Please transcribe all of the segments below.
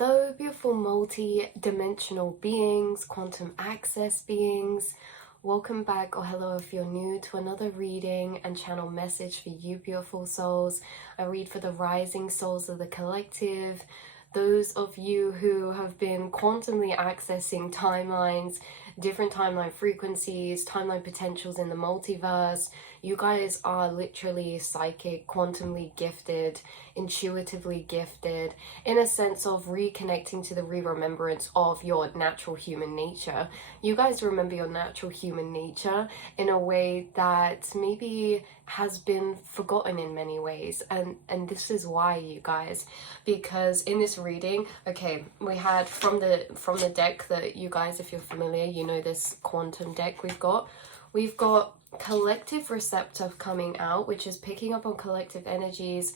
Hello, beautiful multi-dimensional beings, quantum access beings. Welcome back, or hello if you're new, to another reading and channel message for you, beautiful souls. I read for the rising souls of the collective, those of you who have been quantumly accessing timelines, different timeline frequencies, timeline potentials in the multiverse. You guys are literally psychic, quantumly gifted, intuitively gifted, in a sense of reconnecting to the remembrance of your natural human nature. You guys remember your natural human nature in a way that maybe has been forgotten in many ways, and this is why, you guys, because in this reading, okay, we had from the deck that you guys, if you're familiar, you know this quantum deck we've got collective receptive coming out, which is picking up on collective energies,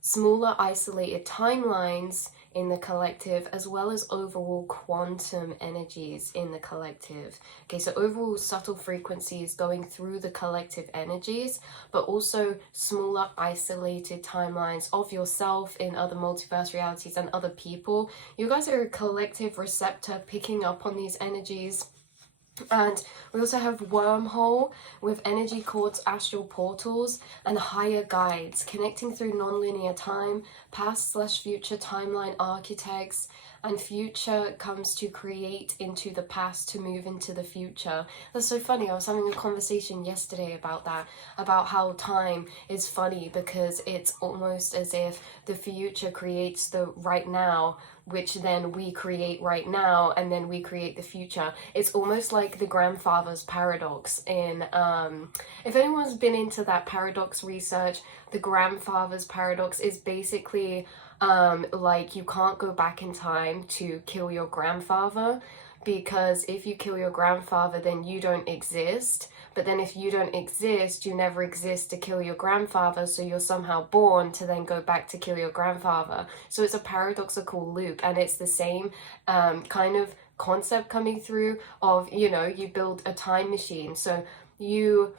smaller isolated timelines in the collective, as well as overall quantum energies in the collective. Okay, so overall subtle frequencies going through the collective energies, but also smaller isolated timelines of yourself in other multiverse realities and other people. You guys are a collective receptor picking up on these energies. And we also have wormhole with energy cords, astral portals, and higher guides connecting through non-linear time, past/future timeline architects, and future comes to create into the past to move into the future. That's so funny. I was having a conversation yesterday about that, about how time is funny because it's almost as if the future creates the right now, which then we create right now, and then we create the future. It's almost like the grandfather's paradox in, if anyone's been into that paradox research, the grandfather's paradox is basically like you can't go back in time to kill your grandfather, because if you kill your grandfather, then you don't exist. But then if you don't exist, you never exist to kill your grandfather, so you're somehow born to then go back to kill your grandfather. So it's a paradoxical loop, and it's the same kind of concept coming through of, you know, you build a time machine. So you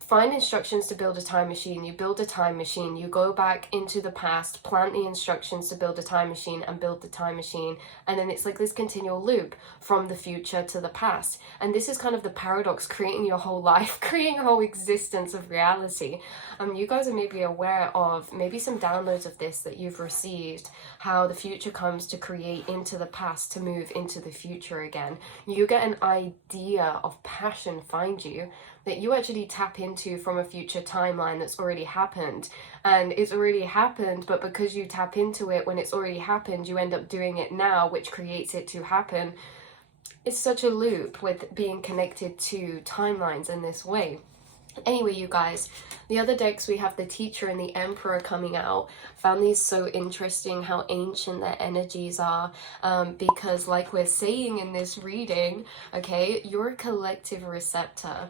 find instructions to build a time machine, you build a time machine, you go back into the past, plant the instructions to build a time machine and build the time machine, and then it's like this continual loop from the future to the past. And this is kind of the paradox, creating your whole life, creating a whole existence of reality. You guys are maybe aware of maybe some downloads of this that you've received, how the future comes to create into the past to move into the future again. You get an idea of passion find you that you actually tap into from a future timeline that's already happened. And it's already happened, but because you tap into it when it's already happened, you end up doing it now, which creates it to happen. It's such a loop with being connected to timelines in this way. Anyway, you guys, the other decks, we have the Teacher and the Emperor coming out. Found these so interesting, how ancient their energies are, because like we're saying in this reading, okay, you're a collective receptor.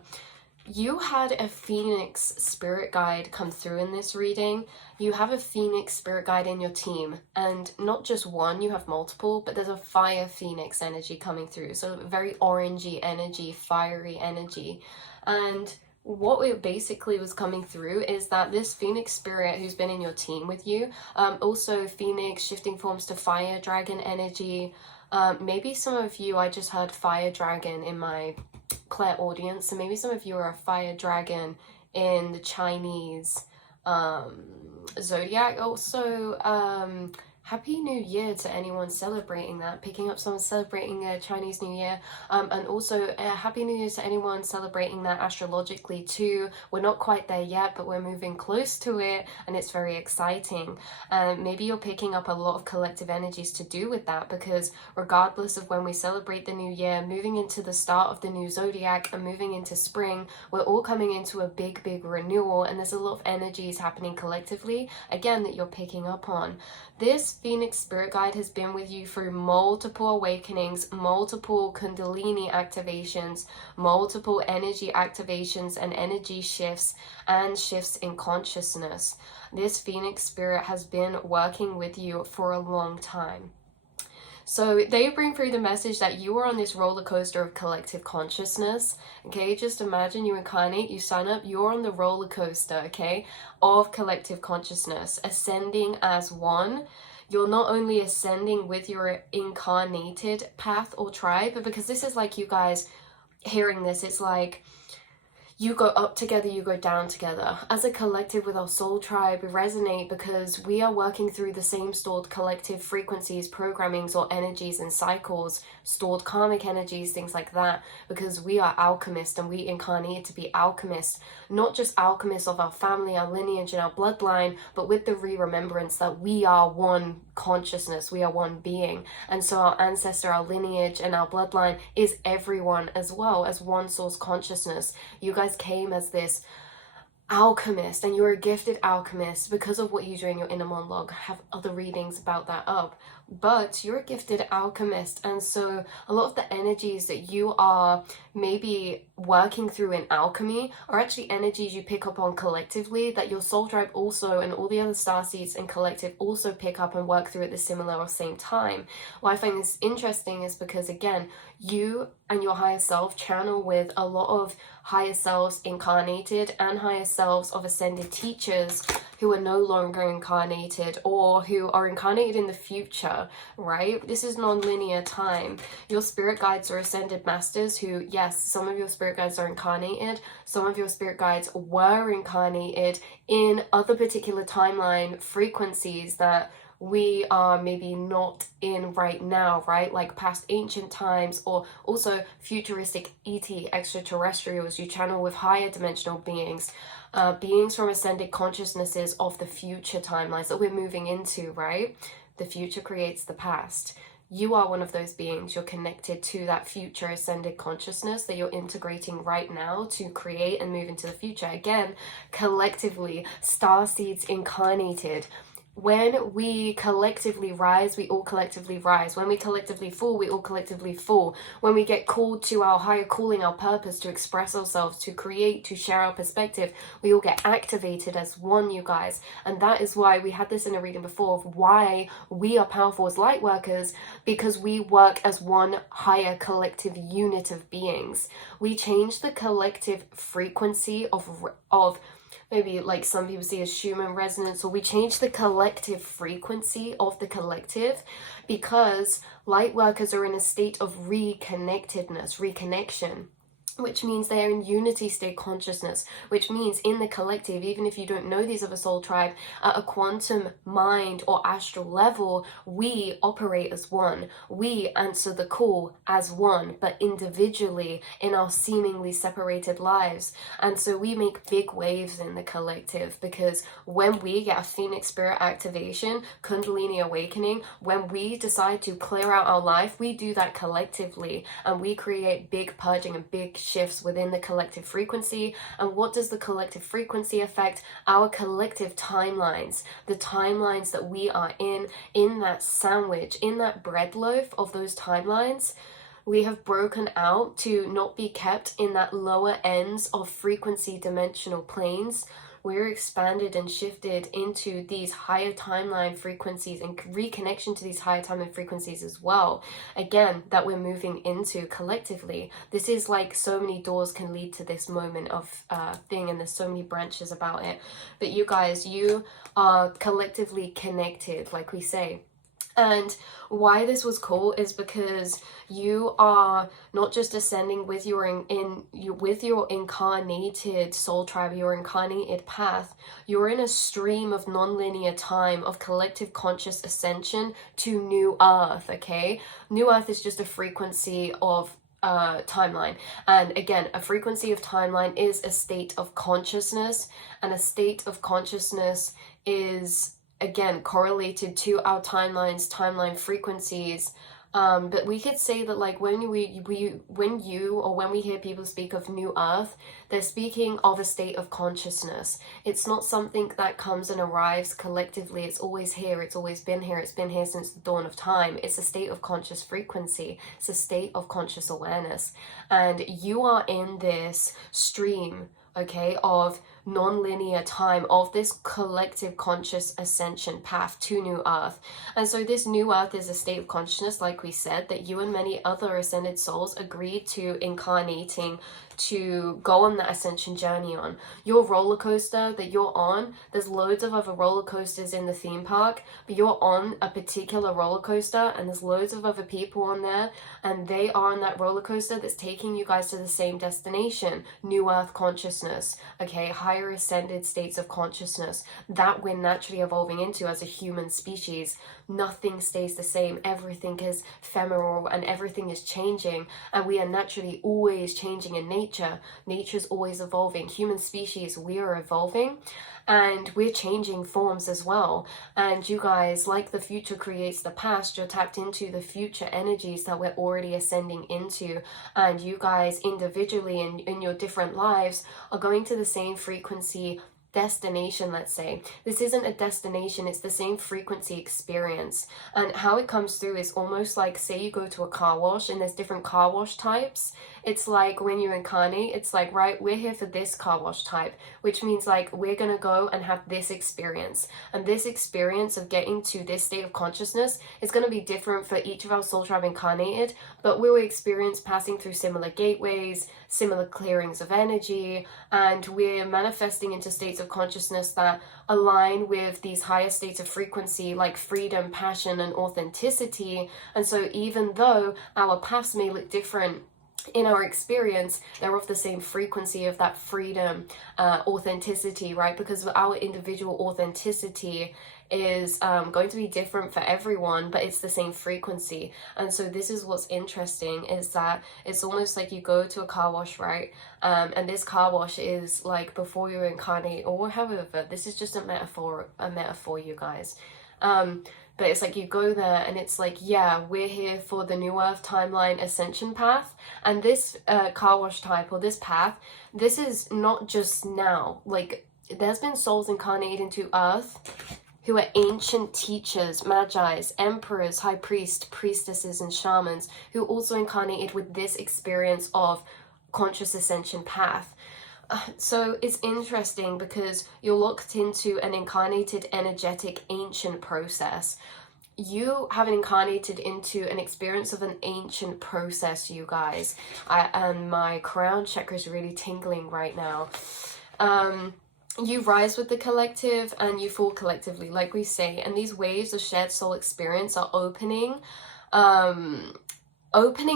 You had a Phoenix spirit guide come through in this reading. You have a Phoenix spirit guide in your team, and not just one, you have multiple, but there's a fire Phoenix energy coming through. So very orangey energy, fiery energy. And what it basically was coming through is that this Phoenix spirit who's been in your team with you, also Phoenix shifting forms to fire dragon energy. Maybe some of you, I just heard fire dragon in my clairaudience, so maybe some of you are a fire dragon in the Chinese zodiac. Also, Happy New Year to anyone celebrating that, picking up someone celebrating their Chinese New Year, and also Happy New Year to anyone celebrating that astrologically too. We're not quite there yet, but we're moving close to it, and it's very exciting. Maybe you're picking up a lot of collective energies to do with that, because regardless of when we celebrate the new year, moving into the start of the new zodiac and moving into spring, we're all coming into a big renewal, and there's a lot of energies happening collectively, again, that you're picking up on. This Phoenix spirit guide has been with you through multiple awakenings, multiple Kundalini activations, multiple energy activations and energy shifts, and shifts in consciousness. This Phoenix spirit has been working with you for a long time. So they bring through the message that you are on this roller coaster of collective consciousness. Okay, just imagine you incarnate, you sign up, you're on the roller coaster, okay, of collective consciousness, ascending as one. you're not only ascending with your incarnated path or tribe, but because this is like, you guys hearing this, it's like you go up together, you go down together. As a collective with our soul tribe, we resonate because we are working through the same stored collective frequencies, programmings, or energies and cycles, stored karmic energies, things like that, because we are alchemists and we incarnated to be alchemists, not just alchemists of our family, our lineage, and our bloodline, but with the remembrance that we are one consciousness, we are one being. And so our ancestor, our lineage, and our bloodline is everyone as well as one source consciousness. You guys came as this alchemist, and you're a gifted alchemist because of what you do in your inner monologue. I have other readings about that up, but you're a gifted alchemist, and so a lot of the energies that you are maybe working through in alchemy are actually energies you pick up on collectively, that your soul tribe also and all the other starseeds and collective also pick up and work through at the similar or same time. Why I find this interesting is because, again, you and your higher self channel with a lot of higher selves incarnated and higher selves of ascended teachers who are no longer incarnated or who are incarnated in the future, right? This is non-linear time. Your spirit guides are ascended masters who, yes, some of your spirit guides are incarnated, some of your spirit guides were incarnated in other particular timeline frequencies that we are maybe not in right now, right? Like past ancient times, or also futuristic ET extraterrestrials. You channel with higher dimensional beings, beings from ascended consciousnesses of the future timelines that we're moving into, right? The future creates the past. You are one of those beings. You're connected to that future ascended consciousness that you're integrating right now to create and move into the future. Again, collectively, star seeds incarnated. When we collectively rise, we all collectively rise. When we collectively fall, we all collectively fall. When we get called to our higher calling, our purpose, to express ourselves, to create, to share our perspective, we all get activated as one, you guys. And that is why we had this in a reading before of why we are powerful as light workers, because we work as one higher collective unit of beings. We change the collective frequency of maybe like some people see as Schumann resonance, or we change the collective frequency of the collective because light workers are in a state of reconnectedness, reconnection, which means they're in unity state consciousness, which means in the collective, even if you don't know these other soul tribe, at a quantum mind or astral level, we operate as one. We answer the call as one, but individually in our seemingly separated lives. And so we make big waves in the collective, because when we get a Phoenix spirit activation, Kundalini awakening, when we decide to clear out our life, we do that collectively, and we create big purging and big shifts within the collective frequency. And what does the collective frequency affect? Our collective timelines, the timelines that we are in that sandwich, in that bread loaf of those timelines. We have broken out to not be kept in that lower ends of frequency dimensional planes. We're expanded and shifted into these higher timeline frequencies and reconnection to these higher timeline frequencies as well. Again, that we're moving into collectively. This is like so many doors can lead to this moment of thing, and there's so many branches about it. But you guys, you are collectively connected, like we say. And why this was cool is because you are not just ascending with your incarnated soul tribe, your incarnated path. You're in a stream of non-linear time of collective conscious ascension to new earth. Okay, new earth is just a frequency of timeline, and again, a frequency of timeline is a state of consciousness, and a state of consciousness is again correlated to our timeline frequencies. But we could say that like when we hear people speak of new earth, they're speaking of a state of consciousness. It's not something that comes and arrives collectively. It's always here. It's always been here. It's been here since the dawn of time. It's a state of conscious frequency. It's a state of conscious awareness. And you are in this stream, okay, of non-linear time of this collective conscious ascension path to New Earth. And so this New Earth is a state of consciousness, like we said, that you and many other ascended souls agreed to incarnating to go on that ascension journey on. Your roller coaster that you're on, there's loads of other roller coasters in the theme park, but you're on a particular roller coaster and there's loads of other people on there, and they are on that roller coaster that's taking you guys to the same destination, New Earth consciousness, okay, higher ascended states of consciousness that we're naturally evolving into as a human species. Nothing stays the same, everything is ephemeral and everything is changing, and we are naturally always changing in nature. Nature's always evolving. Human species, we are evolving and we're changing forms as well. And you guys, like the future creates the past, you're tapped into the future energies that we're already ascending into, and you guys individually in your different lives are going to the same frequency destination. Let's say this isn't a destination, it's the same frequency experience. And how it comes through is almost like, say you go to a car wash and there's different car wash types. It's like when you incarnate, it's like, right, we're here for this car wash type, which means like we're gonna go and have this experience, and this experience of getting to this state of consciousness is going to be different for each of our soul tribe incarnated, but we will experience passing through similar gateways, similar clearings of energy, and we're manifesting into states of consciousness that align with these higher states of frequency like freedom, passion, and authenticity. And so even though our paths may look different, in our experience, they're of the same frequency of that freedom, authenticity, right? Because our individual authenticity is going to be different for everyone, but it's the same frequency. And so this is what's interesting, is that it's almost like you go to a car wash, right? And this car wash is like before you incarnate, or however, this is just a metaphor, you guys. But it's like you go there and it's like, yeah, we're here for the New Earth timeline ascension path. And this car wash type, or this path, this is not just now. Like, there's been souls incarnated into Earth who are ancient teachers, magi's, emperors, high priests, priestesses, and shamans, who also incarnated with this experience of conscious ascension path. So it's interesting because you're locked into an incarnated, energetic, ancient process. You have incarnated into an experience of an ancient process, you guys. And my crown chakra is really tingling right now. You rise with the collective and you fall collectively, like we say, and these waves of shared soul experience are opening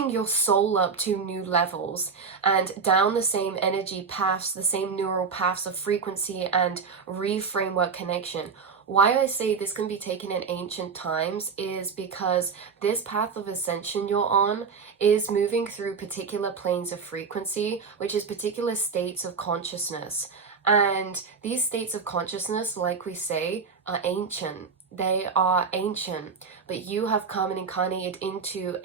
your soul up to new levels and down the same energy paths, the same neural paths of frequency and reframework connection. Why I say this can be taken in ancient times is because this path of ascension you're on is moving through particular planes of frequency, which is particular states of consciousness. And these states of consciousness, like we say, are ancient. They are ancient, but you have come and incarnated into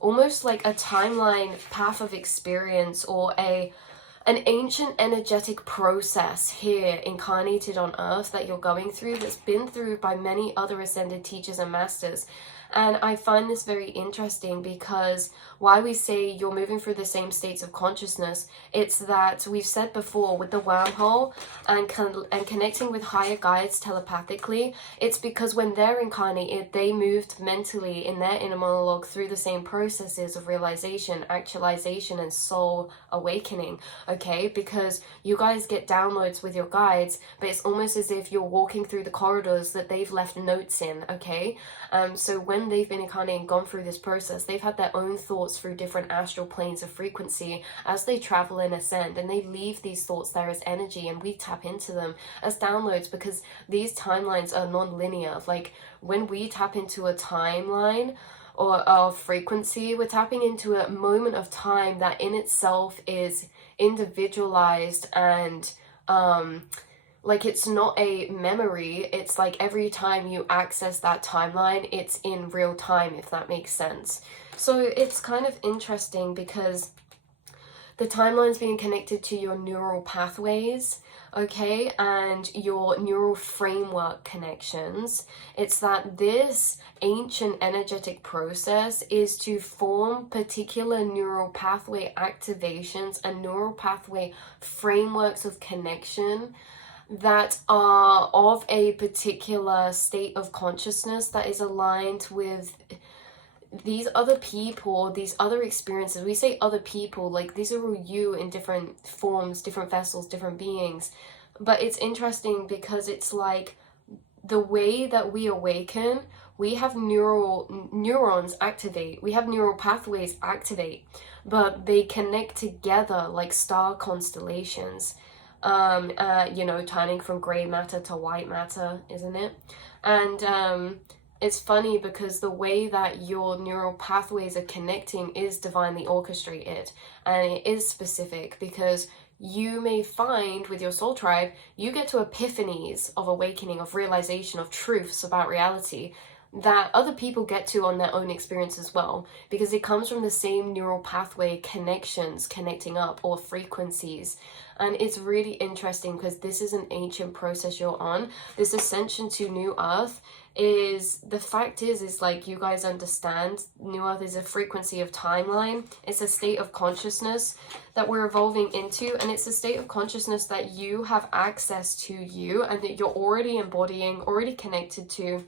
almost like a timeline path of experience, or an ancient energetic process here incarnated on Earth that you're going through, that's been through by many other ascended teachers and masters. And I find this very interesting because why we say you're moving through the same states of consciousness, it's that we've said before with the wormhole and connecting with higher guides telepathically, it's because when they're incarnated, they moved mentally in their inner monologue through the same processes of realization, actualization, and soul awakening, okay? Because you guys get downloads with your guides, but it's almost as if you're walking through the corridors that they've left notes in, okay? So when they've been incarnated and gone through this process, they've had their own thoughts through different astral planes of frequency as they travel and ascend, and they leave these thoughts there as energy, and we tap into them as downloads because these timelines are non-linear. Like when we tap into a timeline or a frequency, we're tapping into a moment of time that in itself is individualized and like it's not a memory. It's like every time you access that timeline, it's in real time, if that makes sense. So it's kind of interesting because the timeline's being connected to your neural pathways, okay, and your neural framework connections. It's that this ancient energetic process is to form particular neural pathway activations and neural pathway frameworks of connection that are of a particular state of consciousness that is aligned with these other people, these other experiences. We say other people, like these are all you in different forms, different vessels, different beings. But it's interesting because it's like the way that we awaken, we have neurons activate, we have neural pathways activate, but they connect together like star constellations, you know, turning from gray matter to white matter, isn't it? And it's funny because the way that your neural pathways are connecting is divinely orchestrated, and it is specific because you may find with your soul tribe, you get to epiphanies of awakening, of realization, of truths about reality that other people get to on their own experience as well, because it comes from the same neural pathway connections connecting up, or frequencies. And it's really interesting because this is an ancient process you're on. This ascension to new earth is, the fact is like, you guys understand, new earth is a frequency of timeline. It's a state of consciousness that we're evolving into, and it's a state of consciousness that you have access to you, and that you're already embodying, already connected to.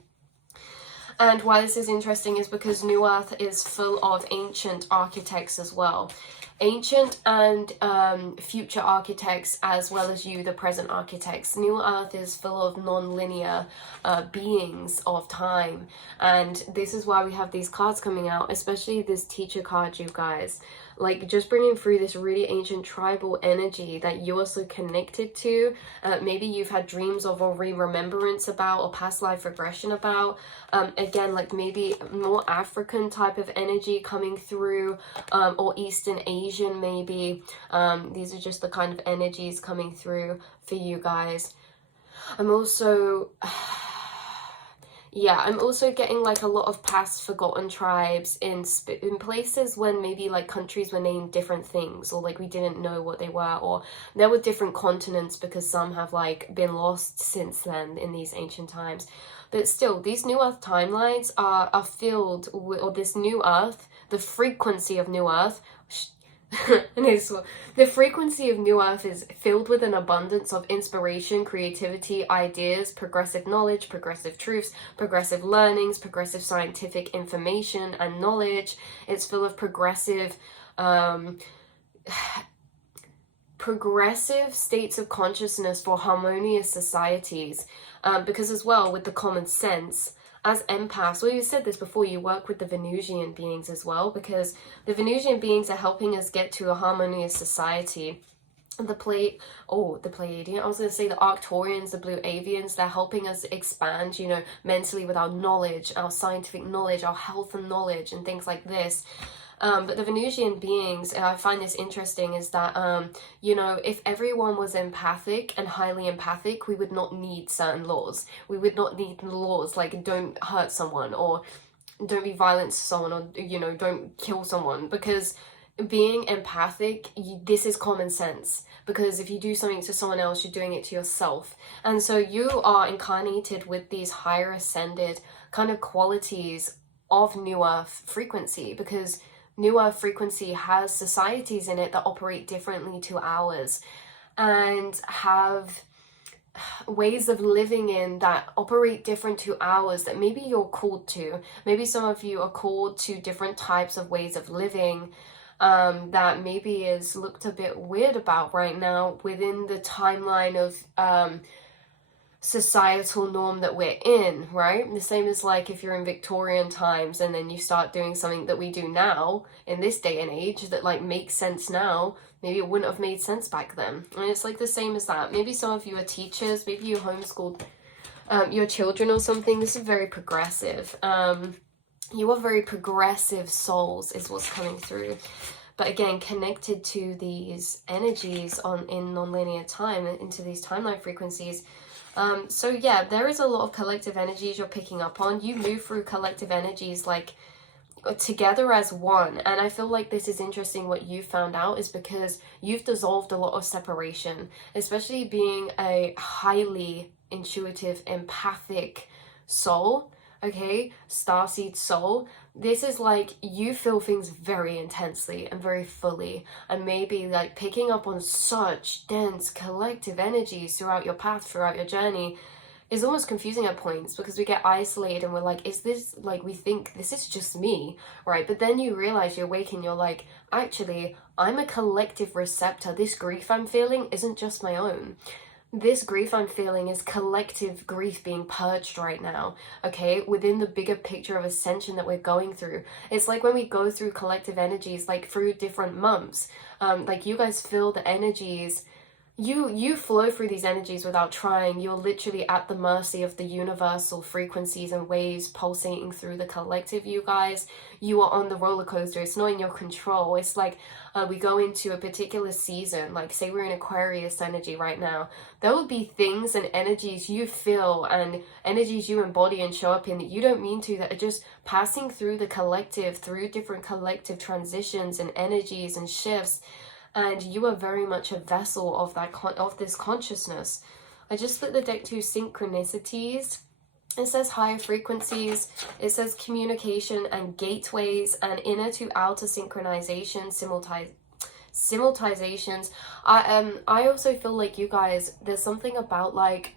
And why this is interesting is because New Earth is full of ancient architects as well. Ancient and future architects, as well as you, the present architects. New Earth is full of non-linear beings of time. And this is why we have these cards coming out, especially this teacher card, you guys. Like, just bringing through this really ancient tribal energy that you're so connected to. Maybe you've had dreams of, or remembrance about, or past life regression about. Again, like maybe more African type of energy coming through, or Eastern Asian maybe. These are just the kind of energies coming through for you guys. I'm also... yeah, I'm also getting like a lot of past forgotten tribes in places when maybe like countries were named different things, or like we didn't know what they were, or there were different continents because some have like been lost since then in these ancient times. But still, these new earth timelines are filled with, or this new earth, the frequency of new earth, the frequency of new earth is filled with an abundance of inspiration, creativity, ideas, progressive knowledge, progressive truths, progressive learnings, progressive scientific information and knowledge. It's full of progressive states of consciousness for harmonious societies, because as well with the common sense, as empaths, well, you said this before, you work with the Venusian beings as well, because the Venusian beings are helping us get to a harmonious society. The Pleiadian, I was going to say the Arcturians, the Blue Avians, they're helping us expand, you know, mentally with our knowledge, our scientific knowledge, our health and knowledge, and things like this. But the Venusian beings, I find this interesting, is that, you know, if everyone was empathic and highly empathic, we would not need certain laws. We would not need laws like don't hurt someone, or don't be violent to someone, or, you know, don't kill someone. Because being empathic, this is common sense. Because if you do something to someone else, you're doing it to yourself. And so you are incarnated with these higher ascended kind of qualities of New Earth frequency, because New Earth frequency has societies in it that operate differently to ours, and have ways of living in that operate different to ours that maybe you're called to. Maybe some of you are called to different types of ways of living that maybe is looked a bit weird about right now within the timeline of societal norm that we're in, right? The same as like if you're in Victorian times and then you start doing something that we do now in this day and age that like makes sense now, maybe it wouldn't have made sense back then. And it's like the same as that. Maybe some of you are teachers, maybe you homeschooled your children or something. This is very progressive. You are very progressive souls is what's coming through. But again, connected to these energies in non-linear time, into these timeline frequencies. So yeah, there is a lot of collective energies you're picking up on. You move through collective energies like together as one. And I feel like this is interesting. What you found out is because you've dissolved a lot of separation, especially being a highly intuitive, empathic soul, okay, starseed soul. This is like you feel things very intensely and very fully, and maybe like picking up on such dense collective energies throughout your path, throughout your journey, is almost confusing at points, because we get isolated and we're like, is this, like, we think this is just me, right? But then you realize, you awaken, you're like, actually, I'm a collective receptor. This grief I'm feeling isn't just my own. This grief I'm feeling is collective grief being purged right now, okay? Within the bigger picture of ascension that we're going through. It's like when we go through collective energies, like through different months, like you guys feel the energies. You flow through these energies without trying. You're literally at the mercy of the universal frequencies and waves pulsating through the collective, you guys. You are on the roller coaster. It's not in your control. It's like we go into a particular season, like say we're in Aquarius energy right now. There will be things and energies you feel and energies you embody and show up in that you don't mean to, that are just passing through the collective, through different collective transitions and energies and shifts. And you are very much a vessel of that of this consciousness. I just split the deck to synchronicities. It says higher frequencies. It says communication and gateways and inner to outer synchronization, simultizations. I also feel like you guys, there's something about like,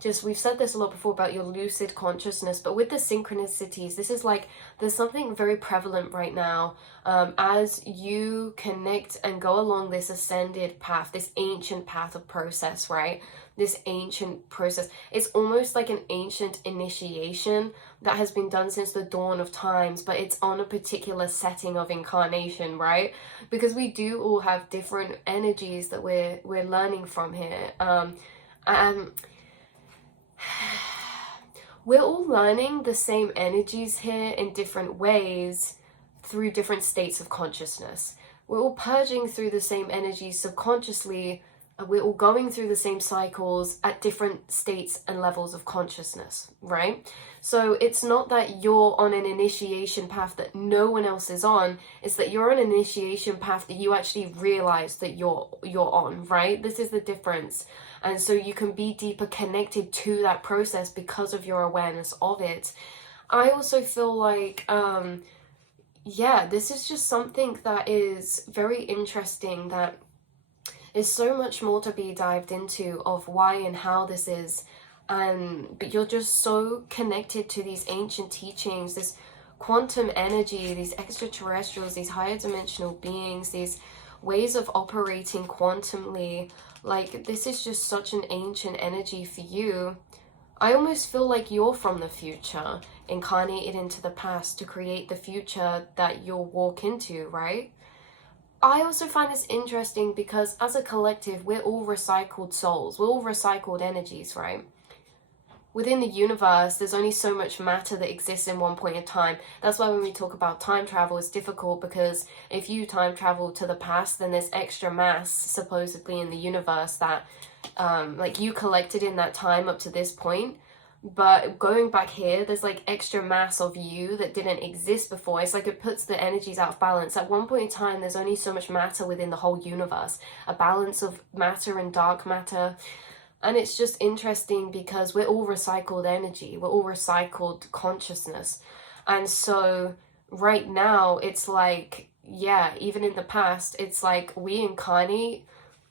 just, we've said this a lot before about your lucid consciousness, but with the synchronicities, this is like, there's something very prevalent right now as you connect and go along this ascended path, this ancient path of process, right? This ancient process. It's almost like an ancient initiation that has been done since the dawn of times, but it's on a particular setting of incarnation, right? Because we do all have different energies that we're learning from here. And we're all learning the same energies here in different ways through different states of consciousness. We're all purging through the same energies subconsciously. We're all going through the same cycles at different states and levels of consciousness, right? So it's not that you're on an initiation path that no one else is on. It's that you're on an initiation path that you actually realize that you're on, right? This is the difference. And so you can be deeper connected to that process because of your awareness of it. I also feel like, yeah, this is just something that is very interesting, that is so much more to be dived into of why and how this is. But you're just so connected to these ancient teachings, this quantum energy, these extraterrestrials, these higher dimensional beings, these ways of operating quantumly. Like, this is just such an ancient energy for you. I almost feel like you're from the future, incarnated into the past to create the future that you'll walk into, right? I also find this interesting because as a collective, we're all recycled souls. We're all recycled energies, right? Within the universe, there's only so much matter that exists in one point in time. That's why when we talk about time travel, it's difficult, because if you time travel to the past, then there's extra mass supposedly in the universe that like you collected in that time up to this point. But going back here, there's like extra mass of you that didn't exist before. It's like it puts the energies out of balance. At one point in time, there's only so much matter within the whole universe, a balance of matter and dark matter. And it's just interesting because we're all recycled energy. We're all recycled consciousness. And so right now, it's like, yeah, even in the past, it's like we incarnate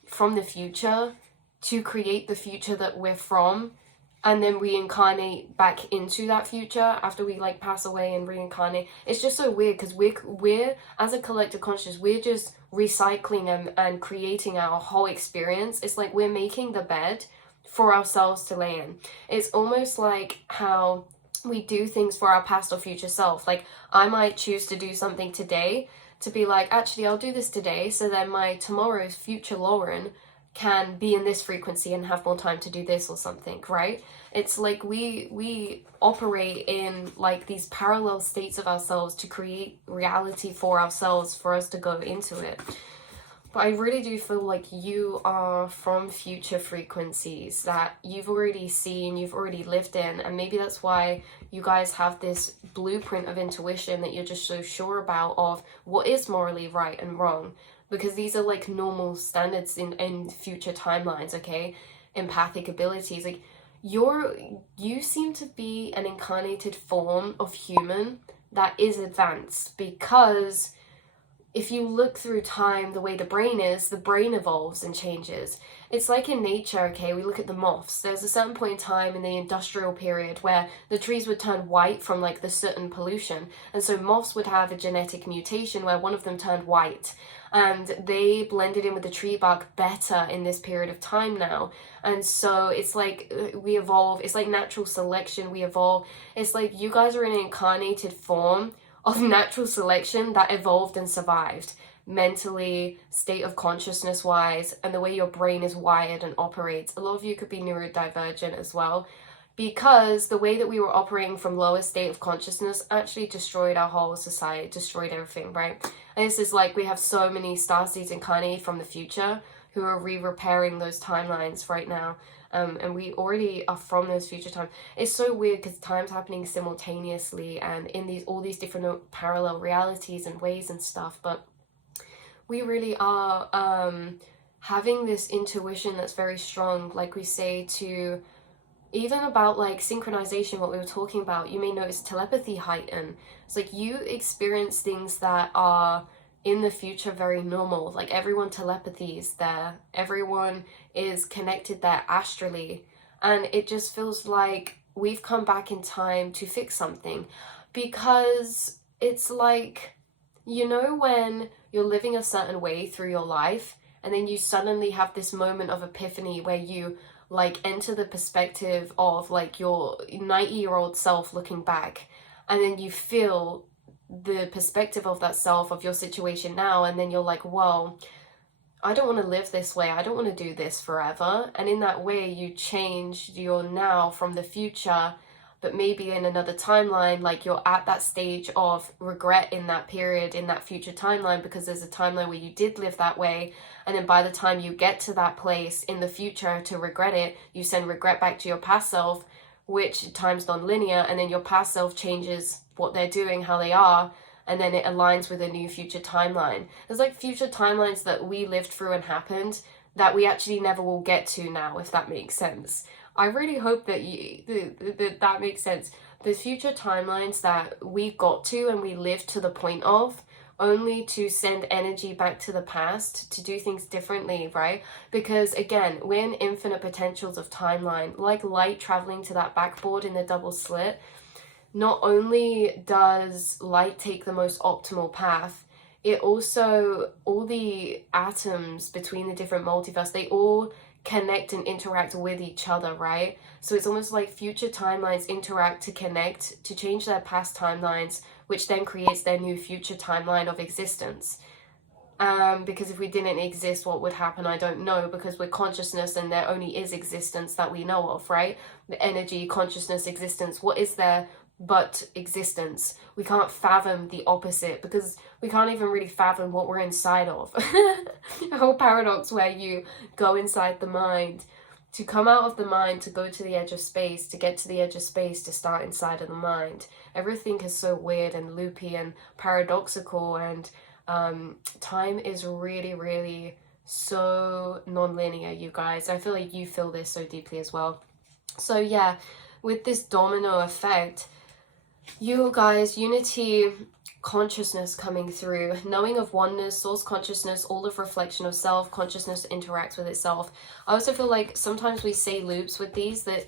from the future to create the future that we're from. And then we incarnate back into that future after we like pass away and reincarnate. It's just so weird because we're as a collective consciousness, we're just recycling and creating our whole experience. It's like we're making the bed for ourselves to lay in. It's almost like how we do things for our past or future self. Like I might choose to do something today to be like, actually, I'll do this today. So then my tomorrow's future Lauren can be in this frequency and have more time to do this or something, right? It's like we operate in like these parallel states of ourselves to create reality for ourselves, for us to go into it. But I really do feel like you are from future frequencies that you've already seen, you've already lived in, and maybe that's why you guys have this blueprint of intuition that you're just so sure about of what is morally right and wrong, because these are like normal standards in future timelines, okay? Empathic abilities, like you seem to be an incarnated form of human that is advanced, because if you look through time, the way the brain is, the brain evolves and changes. It's like in nature, okay, we look at the moths. There's a certain point in time in the industrial period where the trees would turn white from like the certain pollution. And so moths would have a genetic mutation where one of them turned white. And they blended in with the tree bark better in this period of time now. And so it's like we evolve. It's like natural selection. We evolve. It's like you guys are in an incarnated form of natural selection that evolved and survived mentally, state of consciousness wise, and the way your brain is wired and operates. A lot of you could be neurodivergent as well, because the way that we were operating from lower state of consciousness actually destroyed our whole society, destroyed everything, right? And this is like we have so many starseeds incarnated from the future who are repairing those timelines right now. And we already are from those future times. It's so weird because time's happening simultaneously and in all these different parallel realities and ways and stuff. But we really are having this intuition that's very strong, like we say, to even about like synchronization, what we were talking about. You may notice telepathy heighten. It's like you experience things that are in the future very normal. Like everyone telepathies there, everyone is connected there astrally, and it just feels like we've come back in time to fix something. Because it's like, you know, when you're living a certain way through your life and then you suddenly have this moment of epiphany where you like enter the perspective of like your 90-year-old self looking back, and then you feel the perspective of that self, of your situation now, and then you're like, whoa, I don't want to live this way, I don't want to do this forever. And in that way you change your now from the future, but maybe in another timeline, like you're at that stage of regret in that period, in that future timeline, because there's a timeline where you did live that way, and then by the time you get to that place in the future to regret it, you send regret back to your past self, which time's non-linear, and then your past self changes what they're doing, how they are, and then it aligns with a new future timeline. There's like future timelines that we lived through and happened that we actually never will get to now, if that makes sense. I really hope that that makes sense. The future timelines that we got to and we lived to the point of, only to send energy back to the past to do things differently, right? Because again, we're in infinite potentials of timeline, like light traveling to that backboard in the double slit. Not only does light take the most optimal path, it also, all the atoms between the different multiverse, they all connect and interact with each other, right? So it's almost like future timelines interact to connect, to change their past timelines, which then creates their new future timeline of existence. Because if we didn't exist, what would happen? I don't know, because we're consciousness and there only is existence that we know of, right? The energy, consciousness, existence, what is there but existence? We can't fathom the opposite, because we can't even really fathom what we're inside of. A whole paradox where you go inside the mind to come out of the mind, to go to the edge of space, to get to the edge of space, to start inside of the mind. Everything is so weird and loopy and paradoxical, and time is really, really so non-linear, you guys. I feel like you feel this so deeply as well. So yeah, with this domino effect, you guys, unity, consciousness coming through, knowing of oneness, source consciousness, all of reflection of self, consciousness interacts with itself. I also feel like sometimes we say loops with these that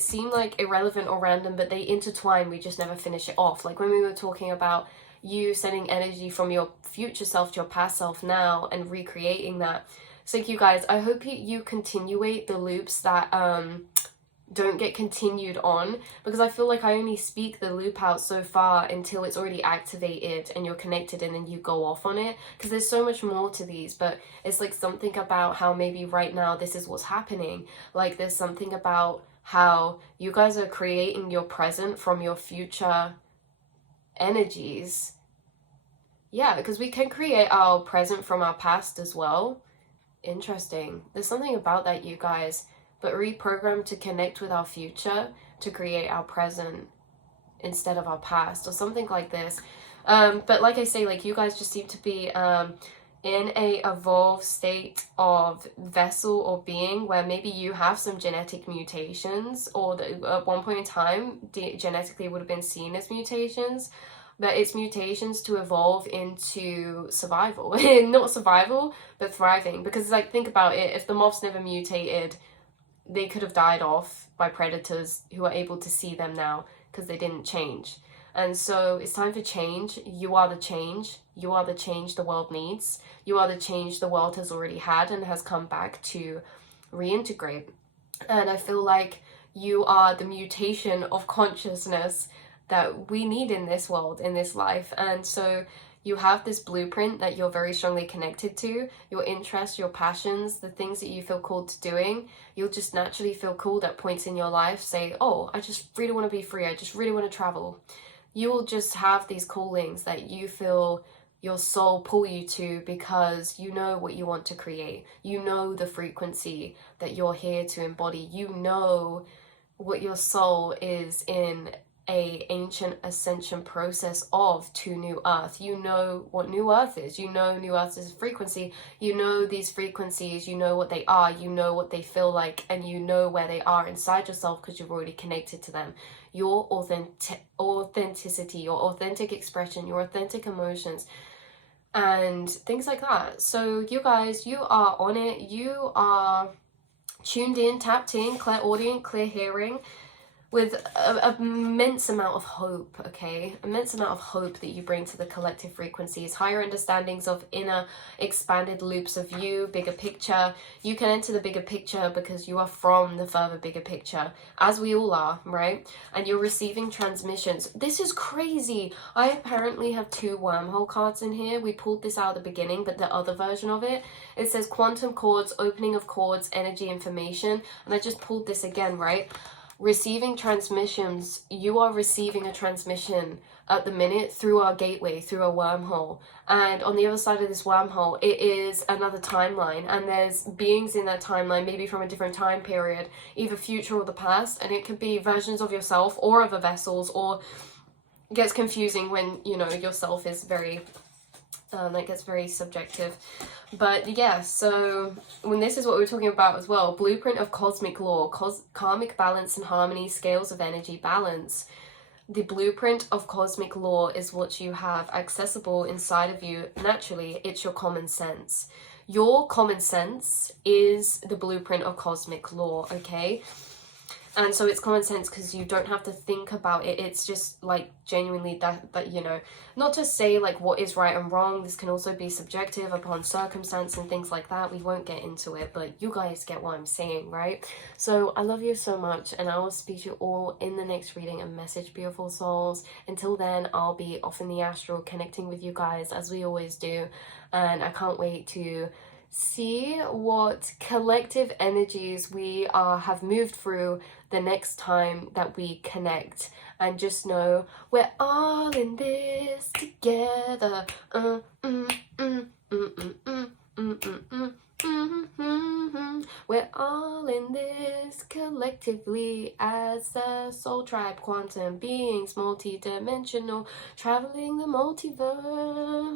seem like irrelevant or random, but they intertwine, we just never finish it off. Like when we were talking about you sending energy from your future self to your past self now and recreating that. So you guys, I hope you continuate the loops that don't get continued on, because I feel like I only speak the loop out so far until it's already activated and you're connected, and then you go off on it, because there's so much more to these. But it's like something about how maybe right now this is what's happening. Like there's something about how you guys are creating your present from your future energies, Yeah, because we can create our present from our past as well. Interesting. There's something about that, you guys. But reprogram to connect with our future to create our present instead of our past, or something like this. But like I say, like, you guys just seem to be in a evolved state of vessel or being where maybe you have some genetic mutations, or that at one point in time genetically would have been seen as mutations, but it's mutations to evolve into survival. Not survival, but thriving. Because, like, think about it, if the moths never mutated, they could have died off by predators who are able to see them now because they didn't change. And so it's time for change. You are the change. You are the change the world needs. You are the change the world has already had and has come back to reintegrate. And I feel like you are the mutation of consciousness that we need in this world, in this life. And so you have this blueprint that you're very strongly connected to, your interests, your passions, the things that you feel called to doing. You'll just naturally feel called at points in your life, say, oh, I just really want to be free, I just really want to travel. You will just have these callings that you feel your soul pull you to, because you know what you want to create. You know the frequency that you're here to embody. You know what your soul is in a ancient ascension process of to new earth. You know what new earth is. You know new earth is a frequency. You know these frequencies. You know what they are. You know what they feel like, and you know where they are inside yourself because you've already connected to them. Your authenticity, your authentic expression, your authentic emotions, and things like that. So you guys, you are on it. You are tuned in, tapped in, clairaudient, clear hearing, with an immense amount of hope, okay? Immense amount of hope that you bring to the collective frequencies, higher understandings of inner expanded loops of you, bigger picture. You can enter the bigger picture because you are from the further bigger picture, as we all are, right? And you're receiving transmissions. This is crazy. I apparently have 2 wormhole cards in here. We pulled this out at the beginning, but the other version of it, it says quantum cords, opening of cords, energy information. And I just pulled this again, right? Receiving transmissions. You are receiving a transmission at the minute through our gateway, through a wormhole, and on the other side of this wormhole it is another timeline, and there's beings in that timeline, maybe from a different time period, either future or the past, and it could be versions of yourself or other vessels, or it gets confusing when, you know, yourself is very that gets very subjective. But yeah, so when this is what we were talking about as well, blueprint of cosmic law, karmic balance and harmony, scales of energy balance. The blueprint of cosmic law is what you have accessible inside of you naturally. It's your common sense. Your common sense is the blueprint of cosmic law, okay? And so it's common sense because you don't have to think about it. It's just like genuinely that, you know, not to say like what is right and wrong. This can also be subjective upon circumstance and things like that. We won't get into it, but you guys get what I'm saying, right? So I love you so much, and I will speak to you all in the next reading and message, beautiful souls. Until then, I'll be off in the astral connecting with you guys as we always do, and I can't wait to see what collective energies we have moved through the next time that we connect. And just know we're all in this together. We're all in this collectively as a soul tribe, quantum beings, multi-dimensional, traveling the multiverse.